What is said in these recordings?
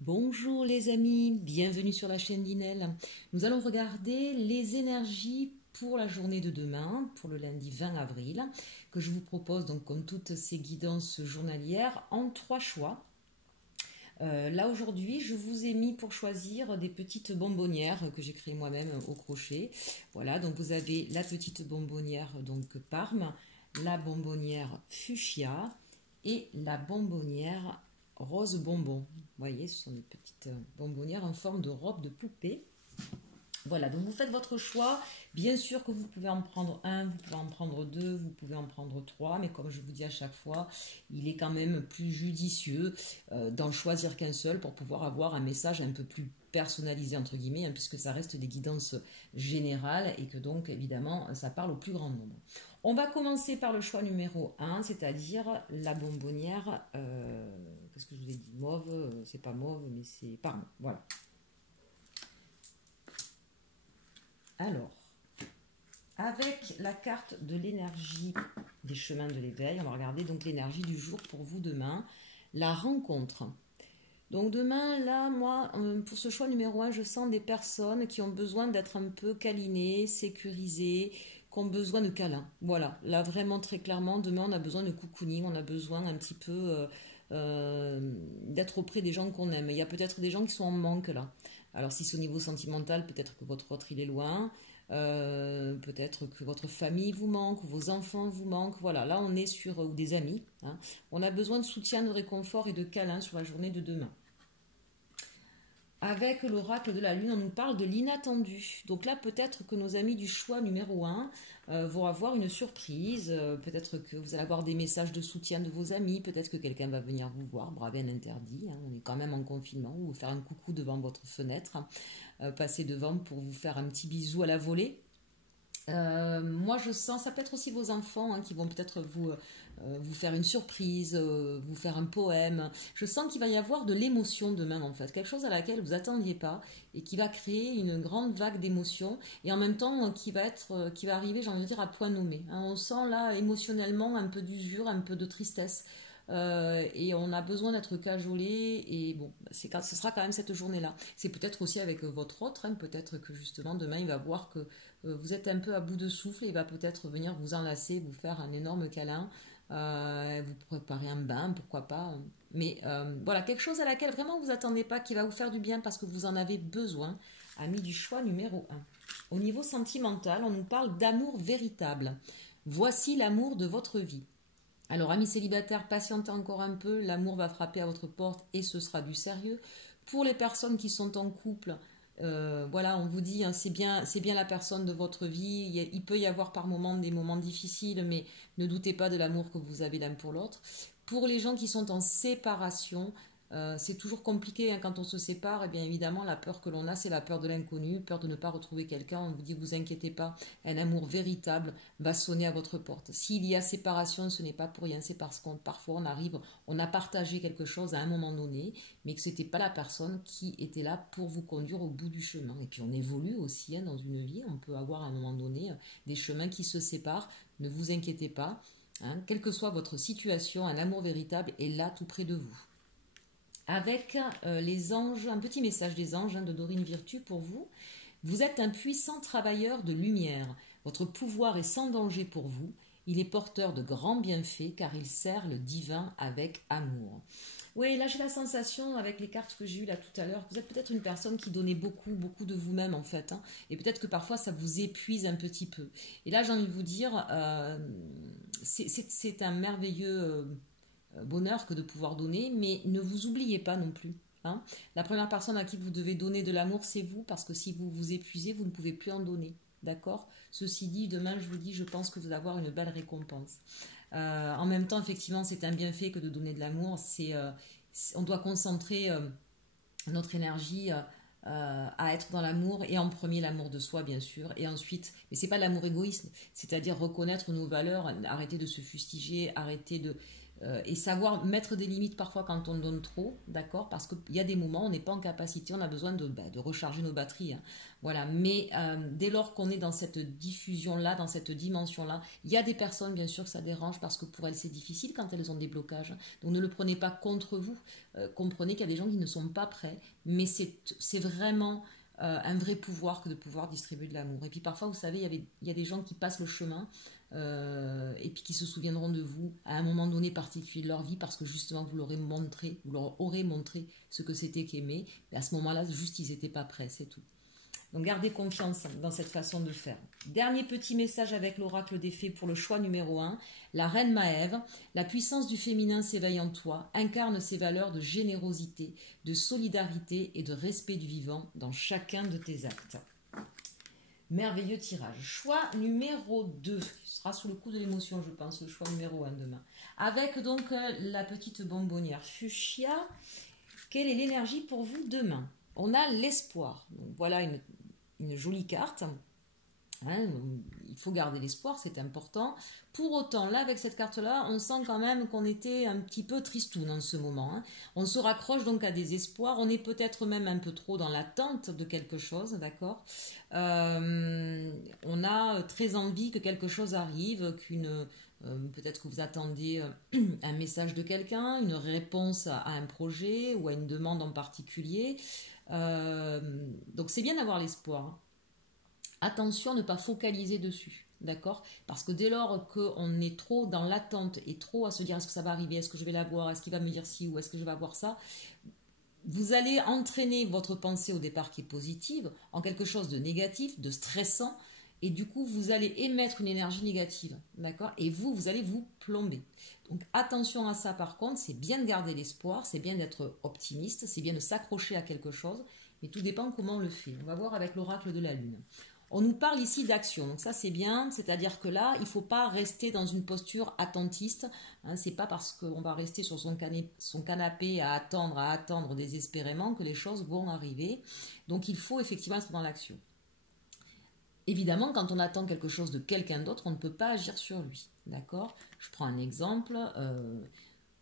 Bonjour les amis, bienvenue sur la chaîne d'Inel. Nous allons regarder les énergies pour la journée de demain, pour le lundi 20 avril, que je vous propose donc comme toutes ces guidances journalières en 3 choix. Là aujourd'hui, je vous ai mis pour choisir des petites bonbonnières que j'ai créées moi-même au crochet. Voilà, donc vous avez la petite bonbonnière donc Parme, la bonbonnière Fuchsia et la bonbonnière Rose Bonbon. Vous voyez, ce sont des petites bonbonnières en forme de robe de poupée. Voilà, donc vous faites votre choix. Bien sûr que vous pouvez en prendre un, vous pouvez en prendre deux, vous pouvez en prendre trois, mais comme je vous dis à chaque fois, il est quand même plus judicieux d'en choisir qu'un seul pour pouvoir avoir un message un peu plus personnalisé, entre guillemets, hein, puisque ça reste des guidances générales et que donc, évidemment, ça parle au plus grand nombre. On va commencer par le choix numéro un, c'est-à-dire la bonbonnière, qu'est-ce que je vous ai dit, mauve, c'est pas mauve, mais c'est parme, voilà. Alors, avec la carte de l'énergie des chemins de l'éveil, on va regarder donc l'énergie du jour pour vous demain, la rencontre. Donc demain, là, moi, pour ce choix numéro un, je sens des personnes qui ont besoin d'être un peu câlinées, sécurisées, qui ont besoin de câlins. Voilà, là vraiment très clairement, demain, on a besoin de cocooning, on a besoin un petit peu d'être auprès des gens qu'on aime. Il y a peut-être des gens qui sont en manque là. Alors si c'est au niveau sentimental, peut-être que votre autre il est loin, peut-être que votre famille vous manque, ou vos enfants vous manquent. Voilà, là on est sur, ou des amis, hein. On a besoin de soutien, de réconfort et de câlin sur la journée de demain. Avec l'oracle de la lune, on nous parle de l'inattendu. Donc là, peut-être que nos amis du choix numéro un vont avoir une surprise. Peut-être que vous allez avoir des messages de soutien de vos amis. Peut-être que quelqu'un va venir vous voir, braver un interdit, hein. On est quand même en confinement. Ou faire un coucou devant votre fenêtre, hein. Passer devant pour vous faire un petit bisou à la volée. Moi, je sens, ça peut être aussi vos enfants, hein, qui vont peut-être vous faire une surprise, vous faire un poème. Je sens qu'il va y avoir de l'émotion demain, en fait, quelque chose à laquelle vous attendiez pas et qui va créer une grande vague d'émotions et en même temps qui va arriver, j'ai envie de dire, à point nommé, hein. On sent là émotionnellement un peu d'usure, un peu de tristesse. Et on a besoin d'être cajolé et bon, ce sera quand même cette journée-là. C'est peut-être aussi avec votre autre, hein, peut-être que justement demain il va voir que vous êtes un peu à bout de souffle et il va peut-être venir vous enlacer, vous faire un énorme câlin, vous préparer un bain, pourquoi pas. Mais voilà, quelque chose à laquelle vraiment vous attendez pas, qui va vous faire du bien parce que vous en avez besoin, ami du choix numéro un. Au niveau sentimental, on nous parle d'amour véritable. Voici l'amour de votre vie. Alors, amis célibataires, patientez encore un peu, l'amour va frapper à votre porte et ce sera du sérieux. Pour les personnes qui sont en couple, voilà, on vous dit, hein, c'est bien la personne de votre vie. Il peut y avoir par moments des moments difficiles, mais ne doutez pas de l'amour que vous avez l'un pour l'autre. Pour les gens qui sont en séparation, c'est toujours compliqué, hein, quand on se sépare. Et bien évidemment, la peur que l'on a, c'est la peur de l'inconnu, peur de ne pas retrouver quelqu'un. On vous dit, vous inquiétez pas, un amour véritable va sonner à votre porte. S'il y a séparation, ce n'est pas pour rien, c'est parce qu'on parfois on a partagé quelque chose à un moment donné, mais que c'était pas la personne qui était là pour vous conduire au bout du chemin. Et puis on évolue aussi, hein, dans une vie, on peut avoir à un moment donné des chemins qui se séparent. Ne vous inquiétez pas, hein, quelle que soit votre situation, un amour véritable est là tout près de vous. Avec les anges, un petit message des anges, hein, de Dorine Virtue pour vous. Vous êtes un puissant travailleur de lumière. Votre pouvoir est sans danger pour vous. Il est porteur de grands bienfaits car il sert le divin avec amour. Oui, là j'ai la sensation avec les cartes que j'ai eues là tout à l'heure, vous êtes peut-être une personne qui donnait beaucoup, beaucoup de vous-même en fait, hein, et peut-être que parfois ça vous épuise un petit peu. Et là j'ai envie de vous dire, c'est un merveilleux bonheur que de pouvoir donner, mais ne vous oubliez pas non plus, hein. La première personne à qui vous devez donner de l'amour, c'est vous, parce que si vous vous épuisez, vous ne pouvez plus en donner. D'accord. Ceci dit, demain, je vous dis, je pense que vous allez avoir une belle récompense. En même temps, effectivement, c'est un bienfait que de donner de l'amour. On doit concentrer notre énergie à être dans l'amour et en premier l'amour de soi bien sûr et ensuite, mais c'est pas l'amour égoïste, c'est-à-dire reconnaître nos valeurs, arrêter de se fustiger, arrêter et savoir mettre des limites parfois quand on donne trop, d'accord, parce qu'il y a des moments où on n'est pas en capacité, on a besoin de recharger nos batteries, hein. Voilà, mais dès lors qu'on est dans cette diffusion-là, dans cette dimension-là, il y a des personnes, bien sûr, que ça dérange parce que pour elles, c'est difficile quand elles ont des blocages. Donc ne le prenez pas contre vous. Comprenez qu'il y a des gens qui ne sont pas prêts, mais c'est vraiment un vrai pouvoir que de pouvoir distribuer de l'amour. Et puis parfois, vous savez, il y a des gens qui passent le chemin et puis qui se souviendront de vous à un moment donné particulier de leur vie parce que justement, vous leur aurez montré ce que c'était qu'aimer. Mais à ce moment-là, juste, ils n'étaient pas prêts, c'est tout. Donc gardez confiance dans cette façon de faire. Dernier petit message avec l'oracle des fées pour le choix numéro 1. La reine Maève, la puissance du féminin s'éveille en toi, incarne ses valeurs de générosité, de solidarité et de respect du vivant dans chacun de tes actes. Merveilleux tirage. Choix numéro 2. Ce sera sous le coup de l'émotion, je pense, le choix numéro 1 demain. Avec donc la petite bonbonnière fuchsia. Quelle est l'énergie pour vous demain? On a l'espoir. Donc voilà une jolie carte. Hein, il faut garder l'espoir, c'est important. Pour autant, là, avec cette carte-là, on sent quand même qu'on était un petit peu tristoun en ce moment, hein. On se raccroche donc à des espoirs. On est peut-être même un peu trop dans l'attente de quelque chose, d'accord. On a très envie que quelque chose arrive, peut-être que vous attendez un message de quelqu'un, une réponse à un projet ou à une demande en particulier. Donc c'est bien d'avoir l'espoir, hein. Attention à ne pas focaliser dessus, d'accord? Parce que dès lors qu'on est trop dans l'attente et trop à se dire est-ce que ça va arriver, est-ce que je vais l'avoir, est-ce qu'il va me dire ci ou est-ce que je vais avoir ça, vous allez entraîner votre pensée au départ qui est positive en quelque chose de négatif, de stressant, et du coup vous allez émettre une énergie négative, d'accord? Et vous allez vous plomber. Donc attention à ça par contre, c'est bien de garder l'espoir, c'est bien d'être optimiste, c'est bien de s'accrocher à quelque chose, mais tout dépend comment on le fait. On va voir avec l'oracle de la Lune. On nous parle ici d'action, donc ça c'est bien, c'est-à-dire que là, il ne faut pas rester dans une posture attentiste, hein, c'est pas parce qu'on va rester sur son canapé à attendre désespérément que les choses vont arriver, donc il faut effectivement être dans l'action. Évidemment, quand on attend quelque chose de quelqu'un d'autre, on ne peut pas agir sur lui, d'accord? Je prends un exemple,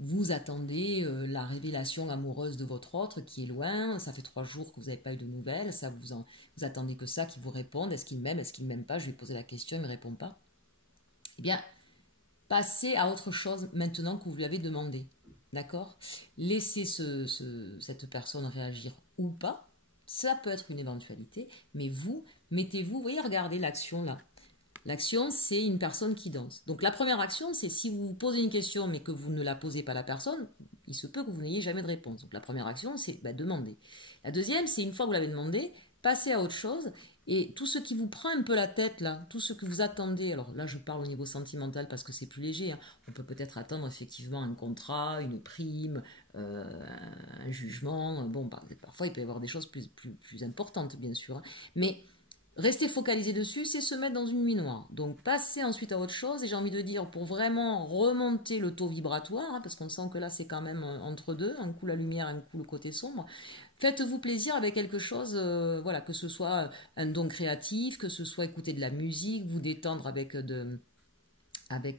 vous attendez la révélation amoureuse de votre autre qui est loin, ça fait 3 jours que vous n'avez pas eu de nouvelles, vous attendez que ça qu'il vous réponde, est-ce qu'il m'aime, est-ce qu'il ne m'aime pas, je lui ai posé la question, il ne me répond pas. Eh bien, passez à autre chose maintenant que vous lui avez demandé, d'accord? Laissez cette personne réagir ou pas, ça peut être une éventualité, mais vous, mettez-vous, vous voyez, regardez l'action là. L'action, c'est une personne qui danse. Donc la première action, c'est si vous vous posez une question mais que vous ne la posez pas à la personne, il se peut que vous n'ayez jamais de réponse. Donc la première action, c'est demander. La deuxième, c'est une fois que vous l'avez demandé, passer à autre chose. Et tout ce qui vous prend un peu la tête, là, tout ce que vous attendez, alors là je parle au niveau sentimental parce que c'est plus léger, hein. On peut peut-être attendre effectivement un contrat, une prime, un jugement. Bon, parfois il peut y avoir des choses plus importantes, bien sûr, hein. Mais rester focalisé dessus, c'est se mettre dans une nuit noire. Donc, passez ensuite à autre chose. Et j'ai envie de dire, pour vraiment remonter le taux vibratoire, hein, parce qu'on sent que là, c'est quand même entre deux, un coup la lumière, un coup le côté sombre. Faites-vous plaisir avec quelque chose, voilà, que ce soit un don créatif, que ce soit écouter de la musique, vous détendre avec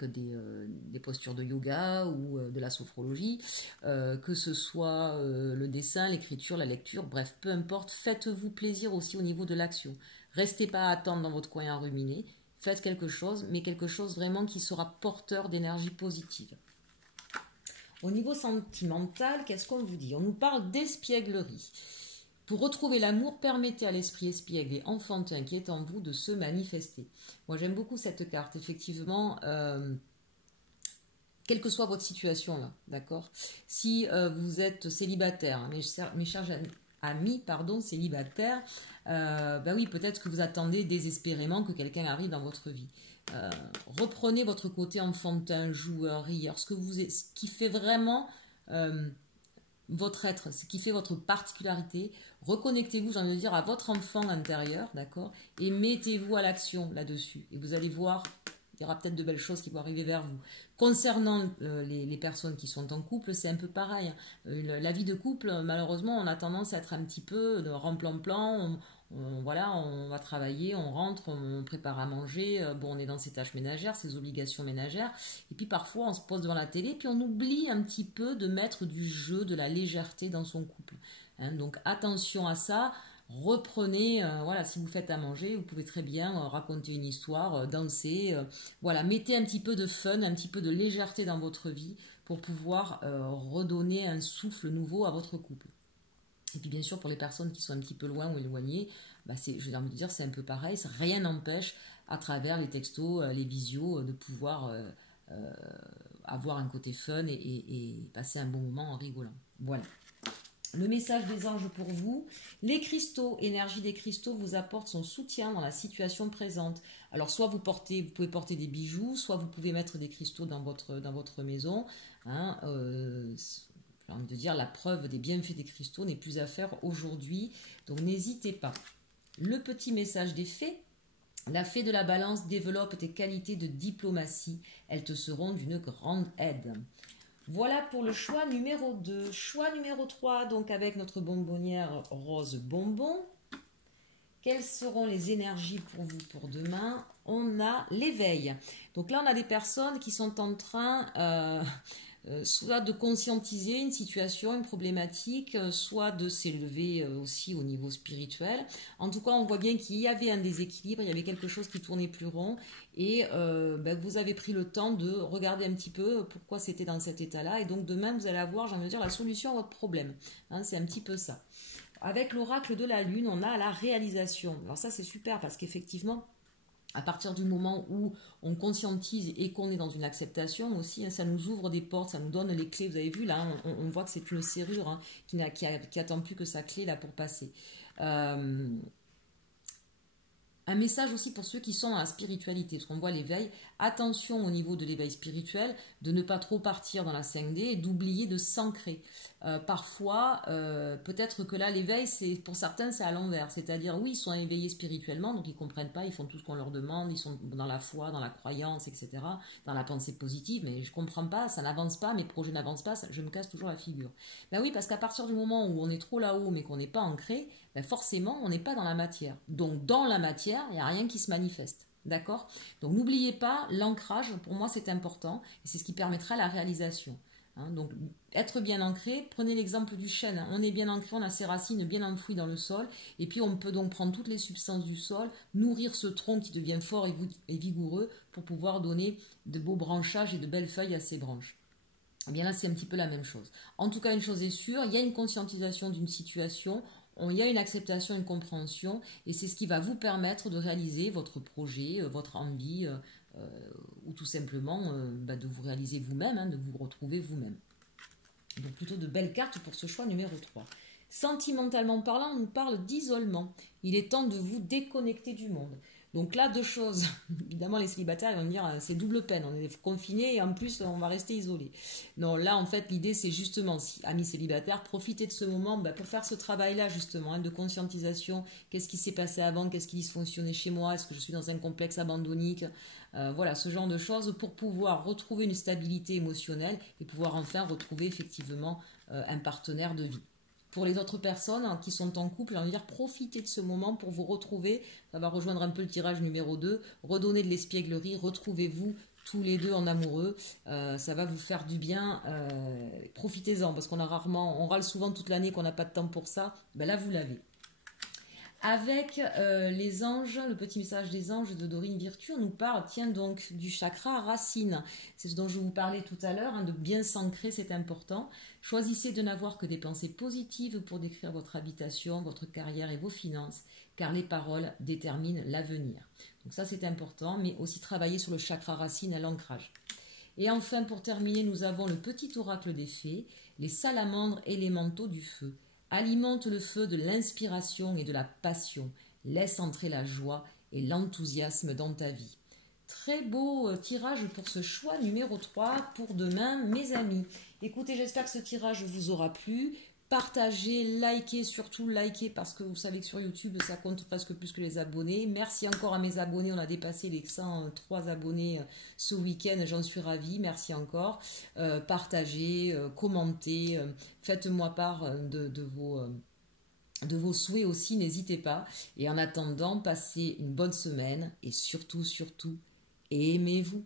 des postures de yoga ou de la sophrologie, que ce soit le dessin, l'écriture, la lecture, bref, peu importe, faites-vous plaisir aussi au niveau de l'action. Restez pas à attendre dans votre coin à ruminer, faites quelque chose, mais quelque chose vraiment qui sera porteur d'énergie positive. Au niveau sentimental, qu'est-ce qu'on vous dit? On nous parle d'espièglerie. Pour retrouver l'amour, permettez à l'esprit espiègle et enfantin qui est en vous de se manifester. Moi, j'aime beaucoup cette carte, effectivement, quelle que soit votre situation, là, d'accord? Si vous êtes célibataire, hein, mes chers amis, célibataires, oui, peut-être que vous attendez désespérément que quelqu'un arrive dans votre vie. Reprenez votre côté enfantin, joueur, rieur, ce qui fait vraiment votre être, ce qui fait votre particularité. Reconnectez-vous, j'ai envie de dire, à votre enfant intérieur, d'accord? Et mettez-vous à l'action là-dessus. Et vous allez voir, il y aura peut-être de belles choses qui vont arriver vers vous. Concernant les personnes qui sont en couple, c'est un peu pareil. La vie de couple, malheureusement, on a tendance à être un petit peu de remplan-plan. voilà, on va travailler, on rentre, on prépare à manger, bon, on est dans ses tâches ménagères, ses obligations ménagères, et puis parfois on se pose devant la télé, puis on oublie un petit peu de mettre du jeu, de la légèreté dans son couple. Hein, donc attention à ça. Reprenez, voilà, si vous faites à manger, vous pouvez très bien raconter une histoire, danser, voilà, mettez un petit peu de fun, un petit peu de légèreté dans votre vie pour pouvoir redonner un souffle nouveau à votre couple. Et puis bien sûr, pour les personnes qui sont un petit peu loin ou éloignées, bah j'ai envie de dire, c'est un peu pareil, rien n'empêche à travers les textos, les visios, de pouvoir avoir un côté fun et passer un bon moment en rigolant. Voilà. Le message des anges pour vous, les cristaux, énergie des cristaux vous apporte son soutien dans la situation présente. Alors soit vous pouvez porter des bijoux, soit vous pouvez mettre des cristaux dans votre maison. Hein, j'ai envie de dire, la preuve des bienfaits des cristaux n'est plus à faire aujourd'hui, donc n'hésitez pas. Le petit message des fées, la fée de la balance développe tes qualités de diplomatie, elles te seront d'une grande aide. Voilà pour le choix numéro 2. Choix numéro 3, donc avec notre bonbonnière rose bonbon. Quelles seront les énergies pour vous pour demain? On a l'éveil. Donc là, on a des personnes qui sont en train soit de conscientiser une situation, une problématique, soit de s'élever aussi au niveau spirituel. En tout cas, on voit bien qu'il y avait un déséquilibre, il y avait quelque chose qui tournait plus rond et vous avez pris le temps de regarder un petit peu pourquoi c'était dans cet état-là et donc demain, vous allez avoir, j'ai envie de dire, la solution à votre problème. Hein, c'est un petit peu ça. Avec l'oracle de la lune, on a la réalisation. Alors ça, c'est super parce qu'effectivement, à partir du moment où on conscientise et qu'on est dans une acceptation aussi, hein, ça nous ouvre des portes, ça nous donne les clés. Vous avez vu là, on voit que c'est une serrure hein, qui attend plus que sa clé là pour passer. Un message aussi pour ceux qui sont dans la spiritualité, parce qu'on voit l'éveil. Attention au niveau de l'éveil spirituel, de ne pas trop partir dans la 5D et d'oublier de s'ancrer. Parfois, peut-être que là, l'éveil, pour certains, c'est à l'envers. C'est-à-dire, oui, ils sont éveillés spirituellement, donc ils ne comprennent pas, ils font tout ce qu'on leur demande, ils sont dans la foi, dans la croyance, etc., dans la pensée positive, mais je ne comprends pas, ça n'avance pas, mes projets n'avancent pas, je me casse toujours la figure. Ben oui, parce qu'à partir du moment où on est trop là-haut, mais qu'on n'est pas ancré, ben forcément, on n'est pas dans la matière. Donc, dans la matière, il n'y a rien qui se manifeste. D'accord? Donc, n'oubliez pas, l'ancrage, pour moi, c'est important, et c'est ce qui permettra la réalisation. Hein, donc, être bien ancré, prenez l'exemple du chêne. Hein, on est bien ancré, on a ses racines bien enfouies dans le sol, et puis on peut donc prendre toutes les substances du sol, nourrir ce tronc qui devient fort et vigoureux pour pouvoir donner de beaux branchages et de belles feuilles à ses branches. Eh bien là, c'est un petit peu la même chose. En tout cas, une chose est sûre, il y a une conscientisation d'une situation, il y a une acceptation, une compréhension, et c'est ce qui va vous permettre de réaliser votre projet, votre envie, ou tout simplement de vous réaliser vous-même, hein, de vous retrouver vous-même. Donc plutôt de belles cartes pour ce choix numéro 3. Sentimentalement parlant, on nous parle d'isolement. Il est temps de vous déconnecter du monde. Donc là, deux choses. Évidemment, les célibataires ils vont me dire c'est double peine, on est confinés et en plus on va rester isolés. Non, là en fait l'idée c'est justement, amis célibataires, profitez de ce moment pour faire ce travail-là justement, hein, de conscientisation. Qu'est-ce qui s'est passé avant, qu'est-ce qui dysfonctionnait chez moi, est-ce que je suis dans un complexe abandonnique, voilà, ce genre de choses pour pouvoir retrouver une stabilité émotionnelle et pouvoir enfin retrouver effectivement un partenaire de vie. Pour les autres personnes qui sont en couple, j'ai envie de dire, profitez de ce moment pour vous retrouver. Ça va rejoindre un peu le tirage numéro 2. Redonnez de l'espièglerie, retrouvez-vous tous les deux en amoureux. Ça va vous faire du bien. Profitez-en parce qu'on on râle souvent toute l'année qu'on n'a pas de temps pour ça. Ben là, vous l'avez. Avec les anges, le petit message des anges de Dorine Virtue, on nous parle, tiens donc, du chakra racine. C'est ce dont je vous parlais tout à l'heure, hein, de bien s'ancrer, c'est important. Choisissez de n'avoir que des pensées positives pour décrire votre habitation, votre carrière et vos finances, car les paroles déterminent l'avenir. Donc ça, c'est important, mais aussi travailler sur le chakra racine à l'ancrage. Et enfin, pour terminer, nous avons le petit oracle des fées, les salamandres élémentaux du feu. Alimente le feu de l'inspiration et de la passion. Laisse entrer la joie et l'enthousiasme dans ta vie. Très beau tirage pour ce choix numéro 3 pour demain, mes amis. Écoutez, j'espère que ce tirage vous aura plu. Partagez, likez, surtout likez parce que vous savez que sur YouTube, ça compte presque plus que les abonnés. Merci encore à mes abonnés. On a dépassé les 103 abonnés ce week-end. J'en suis ravie. Merci encore. Partagez, commentez. Faites-moi part de de vos souhaits aussi, n'hésitez pas. Et en attendant, passez une bonne semaine et surtout, surtout, aimez-vous.